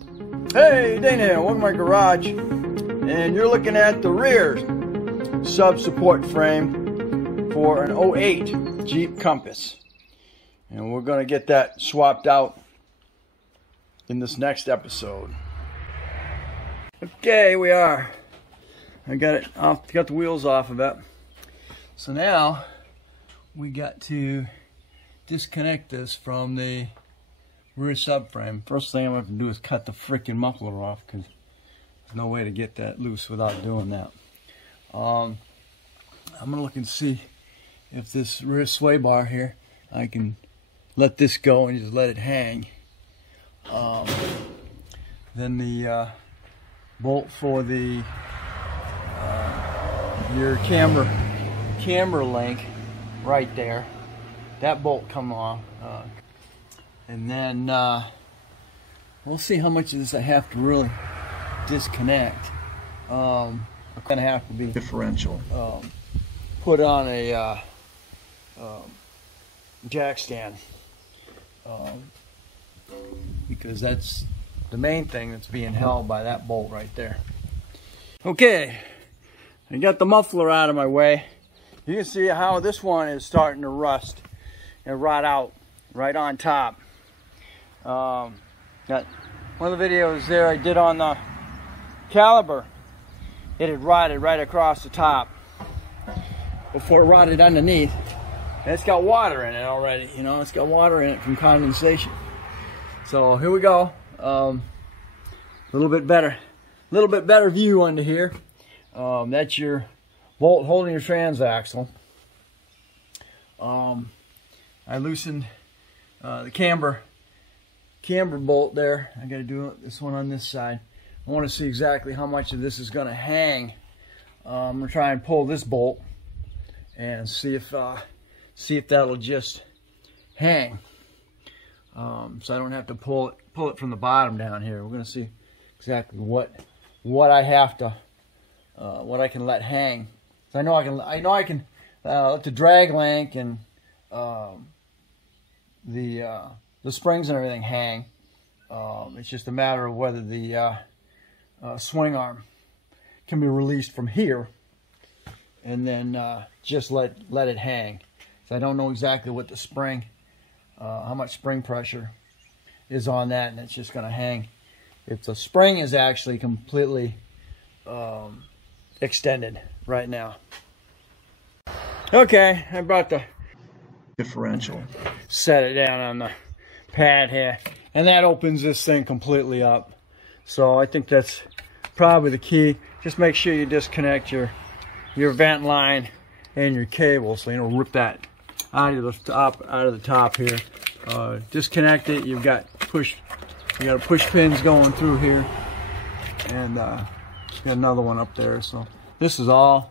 Hey, Dana here, welcome to my garage, and you're looking at the rear sub-support frame for an 08 Jeep Compass, and we're going to get that swapped out in this next episode. Okay, we are. I got it off, got the wheels off of it. So now we got to disconnect this from the rear subframe. First thing I'm going to have to do is cut the freaking muffler off, because there's no way to get that loose without doing that. I'm going to look and see if this rear sway bar here, I can let this go and just let it hang. Then the bolt for the your camera link right there, that bolt come off. And then we'll see how much of this I have to really disconnect. I'm gonna have to be differential. Put on a jack stand, because that's the main thing that's being held by that bolt right there. Okay, I got the muffler out of my way. You can see how this one is starting to rust and rot out right on top. Got one of the videos there I did on the caliber. It had rotted right across the top before it rotted underneath. And it's got water in it already, you know, it's got water in it from condensation. So here we go. A little bit better view under here. That's your bolt holding your transaxle. I loosened the camber bolt there. I got to do this one on this side. I want to see exactly how much of this is going to hang. I'm going to try and pull this bolt and see if that'll just hang. So I don't have to pull it from the bottom down here. We're going to see exactly what I have to what I can let hang. So I know I can let the drag link and the springs and everything hang. It's just a matter of whether the swing arm can be released from here and then just let it hang. So I don't know exactly what the spring, how much spring pressure is on that, and it's just going to hang. If the spring is actually completely extended right now. Okay, I brought the differential, set it down on the pad here, and that opens this thing completely up. So I think that's probably the key. Just make sure you disconnect your vent line and your cable, so you don't rip that out of the top here. Disconnect it. You got push pins going through here, and got another one up there. So this is all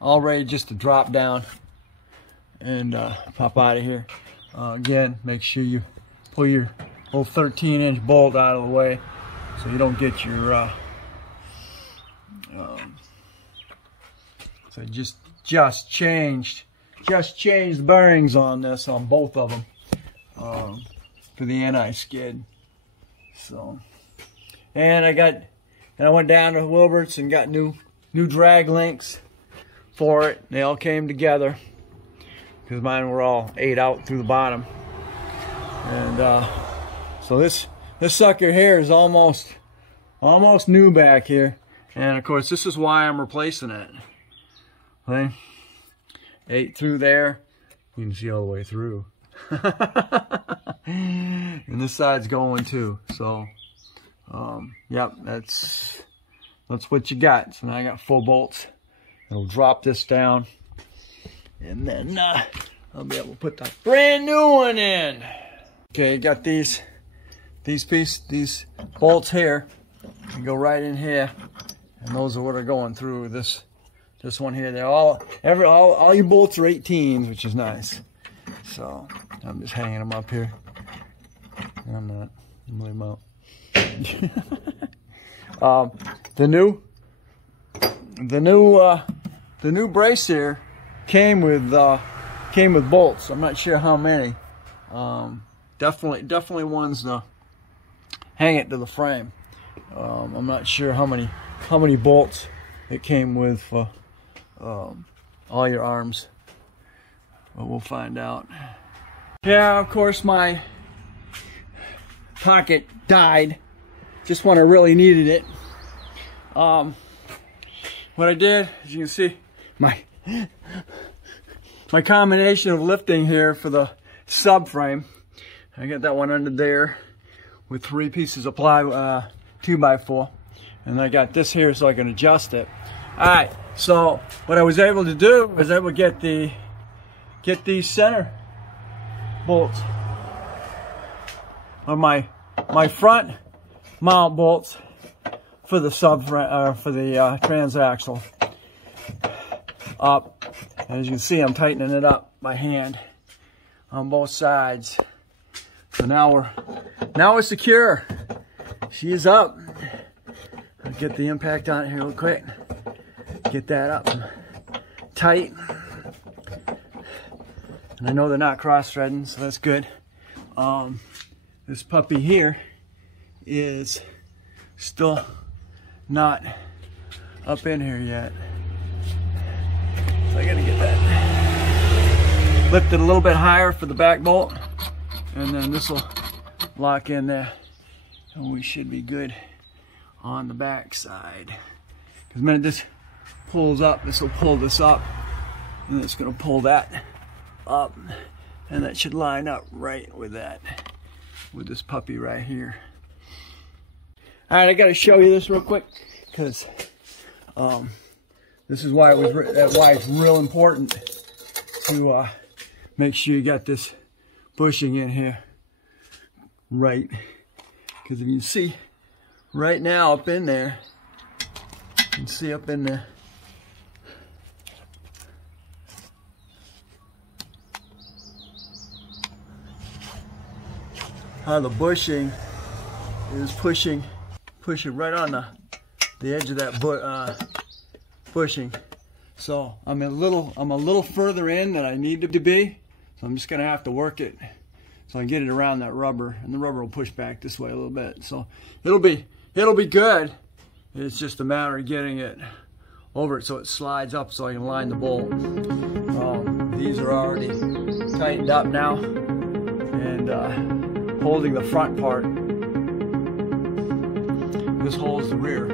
ready just to drop down and pop out of here. Again, make sure you pull your old 13-inch bolt out of the way so you don't get your so just changed the bearings on this, on both of them, for the anti-skid. So, and I went down to Wilbert's and got new drag links for it. They all came together because mine were all ate out through the bottom. And so this sucker here is almost new back here. And of course, this is why I'm replacing it. Okay? Ate through there. You can see all the way through. And this side's going too. So, yep, that's what you got. So now I got 4 bolts. It'll drop this down, and then I'll be able to put the brand new one in. Okay, got these bolts here. You go right in here, and those are what are going through this one here. They're all your bolts are 18s, which is nice. So I'm just hanging them up here. I'm not. I'm leaving them out. The new brace here came with bolts. I'm not sure how many. Definitely ones to hang it to the frame. I'm not sure how many bolts it came with for all your arms, but we'll find out. Yeah, of course my Pocket died just when I really needed it. What I did, as you can see, my combination of lifting here for the subframe, I got that one under there with 3 pieces of ply, 2x4, and I got this here so I can adjust it. All right, so what I was able to do was able to get these center bolts on my front mount bolts for the subframe, for the transaxle up. And as you can see, I'm tightening it up by hand on both sides. So now we're secure. She is up. I'll get the impact on it here real quick. Get that up tight. And I know they're not cross-threading, so that's good. This puppy here is still not up in here yet. So I gotta get that lifted a little bit higher for the back bolt, and then this will lock in there, and we should be good on the back side. Because the minute this pulls up, this will pull this up, and it's gonna pull that up, and that should line up right with that, with this puppy right here. All right, I got to show you this real quick because this is why why it's real important to make sure you got this bushing in here right. Because if you can see right now up in there, you can see up in there. How the bushing is pushing right on the edge of that bushing. So I'm a little further in than I need to be. So I'm just gonna have to work it so I can get it around that rubber, and the rubber will push back this way a little bit. So it'll be good. It's just a matter of getting it over it so it slides up so I can line the bolt. These are already tightened up now, and holding the front part. This holds the rear.